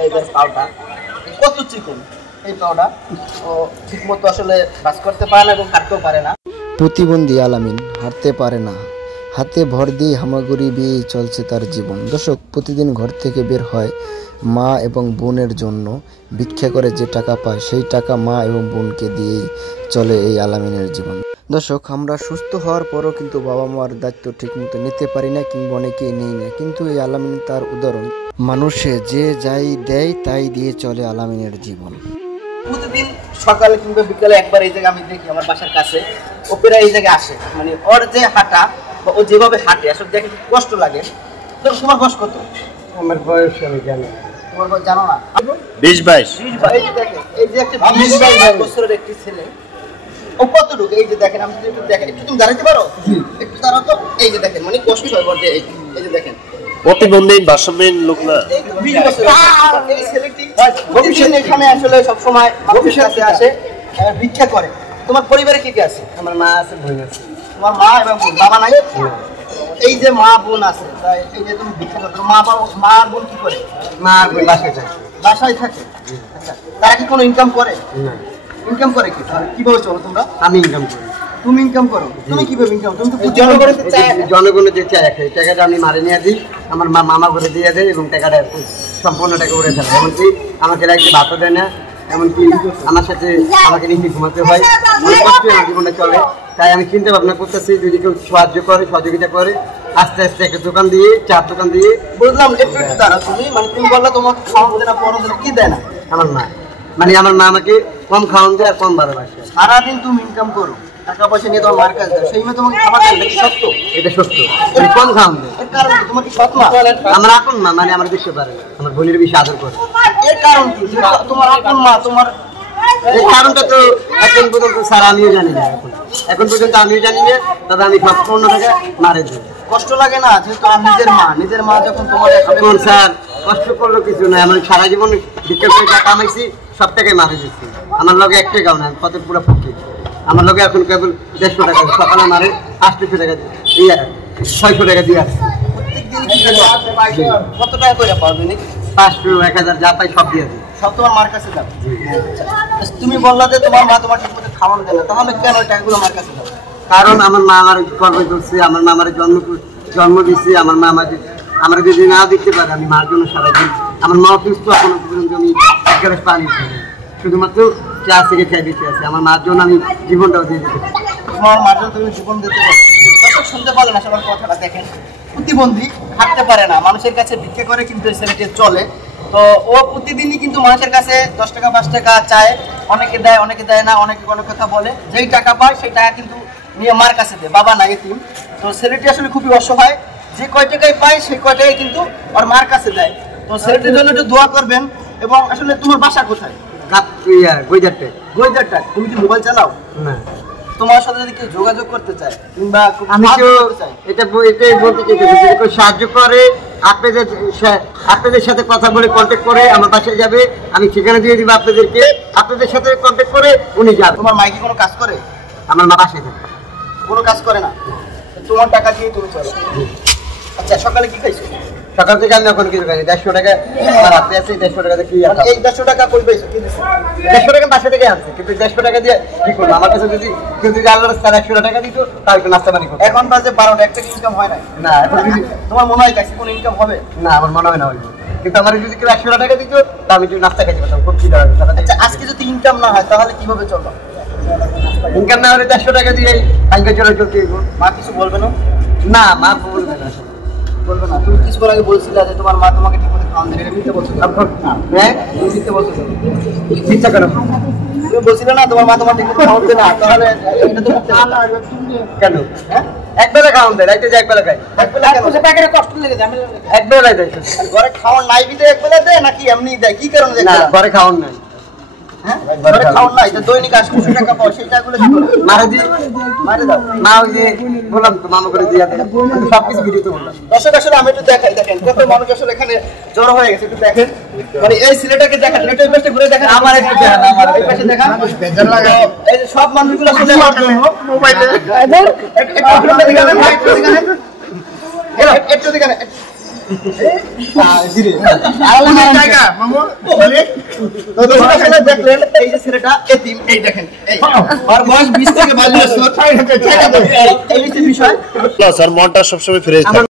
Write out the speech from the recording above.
টাইপের পাউডার কত চিকন এই পাউডার ও ঠিকমতো আসলে বাস করতে পারে না এবং কাটতেও পারে না। প্রতিবন্ধী আলামিন হাঁটতে পারে না, হাতে ভর দিয়ে হামাগুড়ি দিয়ে চলছে তার জীবন। দর্শক, প্রতিদিন ঘর থেকে বের হয় মা এবং বোনের জন্য, ভিক্ষা করে যে টাকা পায় সেই টাকা মা এবং বোনকে দিয়েই চলে এই আলামিনের জীবন। দর্শক, আমরা সুস্থ হওয়ার পরও কিন্তু বাবা মার দায়িত্ব ঠিকমতো নিতে পারি না কিংবা অনেকেই নেই না, কিন্তু এই আলামিন তার উদাহরণ। মানুষে যে যাই দেয় তাই দিয়ে চলে আলামিনের জীবন। প্রতিদিন সকালে কিংবা বিকালে একবার এই জায়গায় আমি দেখি আমার বাসার কাছে ও প্রায় এই জায়গায় আসে। মানে ওর যে হাঁটা বা ও যেভাবে হাঁটে আসলে দেখে কষ্ট লাগে। তো তোমার বয়স কত? আমার বয়স আমি জানি। তোমার বয়স জানো না? 20-22। এই যে দেখেন, এই যে একটা 20-22 বছরের একটি ছেলে, ও কতটুকু, এই যে দেখেন, আমি যদি একটু দেখেন, একটু তুমি দাঁড়াতে পারো, একটু দাঁড়াও তো। এই যে দেখেন, মানে কষ্ট হয় বলতে, এই যে দেখেন প্রতিবন্ধী ভারসাম্যহীন লোক না, 20 বছর। এই ছেলেটি ভবিষ্যতে এখানে আসলে সবসময় ভবিষ্যতে আসে ভিক্ষা করে। তোমার পরিবারে কি কি আছে? আমার মা আছে, বোন আছে। তোমার মা এবং বোন, বাবা নাই? এই যে মা বোন আছে, তাই এই যে তুমি ভিক্ষা করো, মা বোন কি করে? মা আর বোন বাসায় থাকে। বাসায় থাকে। আচ্ছা, তারা কি কোনো ইনকাম করে? না। ইনকাম করে কি? কিভাবে চলো তোমরা? আমি ইনকাম করি। তুমি ইনকাম করো? তুমি কিভাবে ইনকাম? তুমি তো জনগণের যে টাকা খাই, টাকাটা আমি মারে নিয়ে দিই, আমার মামা করে দিয়ে দেয় এবং টাকাটা সম্পূর্ণ টাকা উড়ে ফেলে। এমনকি আমাকে লাগছে ভাতও দেয় না, এমনকি আমার সাথে আমাকে নিচে ঘুমাতে হয়। অনেক কষ্ট আমার জীবনে চলে। তাই আমি চিন্তা ভাবনা করতেছি, যদি কেউ সাহায্য করে, সহযোগিতা করে, আস্তে আস্তে একটা দোকান দিয়ে, চার দোকান দিয়ে। বুঝলাম, একটু দাঁড়াও। তুমি মানে তুমি বললে তোমাকে খাওয়ানো দেয় না, পড়ানো দেয় না, কি দেয় না? আমার মা, মানে আমার মা আমাকে কম খাওয়ান দেয় আর কম ভালোবাসে। সারাদিন তুমি ইনকাম করো, টাকা পয়সা নিয়ে তোমার মার কাছে দাও, সেই মেয়ে তোমাকে খাবার দেয়, এটা সত্য? এটা সত্য। কম খাওয়ান দেয়। এর কারণ কি? তোমার কি সৎ মা? আমার আপন মা, মানে আমার দেখতে পারে না, আমার বোনের বেশি আদর করে। এর কারণ কি? তোমার আপন মা, তোমার এই কারণটা তো এখন পর্যন্ত স্যার আমিও জানি না। এখন পর্যন্ত আমিও জানি না, তবে আমি সম্পূর্ণ টাকা মারে দিই। কষ্ট লাগে না? যেহেতু নিজের মা যখন তোমার এখন স্যার কষ্ট করলো কিছু না, আমি সারা জীবন ভিক্ষা করে যা কামাইছি সব টাকায় মারে দিচ্ছি। আমার লগে এক টাকাও না, কত পুরো ফকির। আমার লগে এখন কেবল 150 টাকা, সকালে মারে 800 টাকা দিয়ে, 600 টাকা দিয়ে আসছে। কত টাকা করে পাও তুমি? 500, 1000 যা পাই সব দিয়ে দিই। সব তোমার মার কাছে দাও? তুমি বললা যে তোমার মা তোমার ঠিক মতো খাওয়ানো দেয় না, তাহলে কেন ওই টাকাগুলো মার কাছে দাও? কারণ আমার মা আমার গর্ব করছে, আমার মা আমার জন্ম দিচ্ছে। আমার মা আমার যদি না দেখতে পারে, আমি মার জন্য সারাদিন, আমার মা অসুস্থ, এখনো পর্যন্ত আমি এক গ্লাস পানি খাই, শুধুমাত্র চা থেকে খেয়ে দিতে আছে। আমার মার জন্য আমি জীবনটাও দিয়ে দিতে পারি। তোমার মার জন্য তুমি জীবন দিতে পারো। দর্শক, শুনতে পারলেন না সবার কথাটা? দেখেন, প্রতিবন্ধী, হাঁটতে পারে না, মানুষের কাছে ভিক্ষা করে কিন্তু ছেলেটি চলে। তো ও প্রতিদিনই কিন্তু মানুষের কাছে 10 টাকা 5 টাকা চায়, অনেকে দেয় অনেকে দেয় না, অনেকে কোনো কথা বলে। যেই টাকা পায় সেই টাকা কিন্তু নিয়ে মার কাছে দেয়, বাবা না এতিম। তো ছেলেটি আসলে খুবই অসহায়, যে কয় টাকায় পায় সেই কয় টাকায় কিন্তু ওর মার কাছে দেয়। তো ছেলেটির জন্য একটু দোয়া করবেন। এবং আসলে তোমার বাসা কোথায়? গৈজারটা। তুমি কি মোবাইল চালাও? না। তোমার সাথে যদি কেউ যোগাযোগ করতে চায় কিংবা আমি তো এটাই বলতে চাইতেছি, যদি কেউ সাহায্য করে, আপনাদের সাথে কথা বলে কন্ট্যাক্ট করে আমার বাসায় যাবে, আমি ঠিকানা দিয়ে দিব আপনাদেরকে। আপনাদের সাথে কন্ট্যাক্ট করে উনি যাবে। তোমার মাইকে কোনো কাজ করে? আমার মা বাসায় থাকে। কোনো কাজ করে না? তোমার টাকা দিয়ে তুমি চলো। আচ্ছা, সকালে কি খাইছো? সকাল থেকে আমি এখন কিছু খাই। 150 টাকা আমার হাতে আছে, 150 টাকা কি এই 150 টাকা কই পাইছো? কি দিছো? 150 টাকা বাসা থেকে আনছি, কিন্তু 150 টাকা দিয়ে কি করবো? আমার কাছে যদি আল্লাহর রাস্তায় 100 টাকা দিত, তাহলে একটু নাস্তা পানি করবো। এখন বাজে 12টা, একটা ইনকাম হয় না? না, এখন যদি তোমার মনে হয় কাছে কোনো ইনকাম হবে না? আমার মনে হয় না হইব, কিন্তু আমার যদি কেউ 100 টাকা দিত, তা আমি একটু নাস্তা খাইতে পারতাম। খুব খিদা লাগে। আচ্ছা, আজকে যদি ইনকাম না হয় তাহলে কিভাবে চলবে? ইনকাম না হলে 150 টাকা দিয়ে আজকে চলে চলতে হইব। মা কিছু বলবে না? না, মা বলবে না, বলবে না। তুমি কিছু আগে বলছিলে যে তোমার মা তোমাকে ঠিক মতো খাওয়ান দেবে, এটা মিথ্যে বলছো? হ্যাঁ, তুমি মিথ্যে বলছো? চিন্তা করো। তুমি বলছিলে না তোমার মা তোমার ঠিক মতো খাওয়ান দেবে না, তাহলে এটা তো মিথ্যে বলছো। কেন? হ্যাঁ, একবেলা খাওয়ান দেয়, রাইতে যে একবেলা খাই। একবেলা কেন? প্যাকেটে কষ্ট লেগে যায়। একবেলাই দেয়। ঘরে খাওয়ান নাই বিতে একবেলা দেয় নাকি এমনি দেয়? কি কারণে দেয়? না, ঘরে খাওয়ান নাই। হ্যাঁ, ঘরে খাওয়ান নাই, এটা দৈনিক 800 টাকা পাও, সেই টাকাগুলো কি করবে? মারা দি, মারে দাও। মা ওই যে বললাম তো, মামা করে দিয়া দেয়, সবকিছু ভিডিওতে বললাম। দর্শক, আসলে আমি একটু দেখাই, দেখেন কত মানুষ আসলে এখানে জড়ো হয়ে গেছে। একটু দেখেন, মানে এই ছেলেটাকে দেখেন, নেটের পাশে ঘুরে দেখেন, আমার একটু দেখেন, আমার এই পাশে দেখেন, বেজার লাগে। এই যে সব মানুষগুলো আসলে মোবাইলে একটু দেখেন, একটু দেখেন, জায়গা মামু বলে তো তোমরা আসলে দেখলেন এই যে ছেলেটা এতিম, এই দেখেন এই আর বয়স 20 থেকে 22 বছর, এই হচ্ছে বিষয়। স্যার মনটা সবসময় ফ্রেশ থাকে।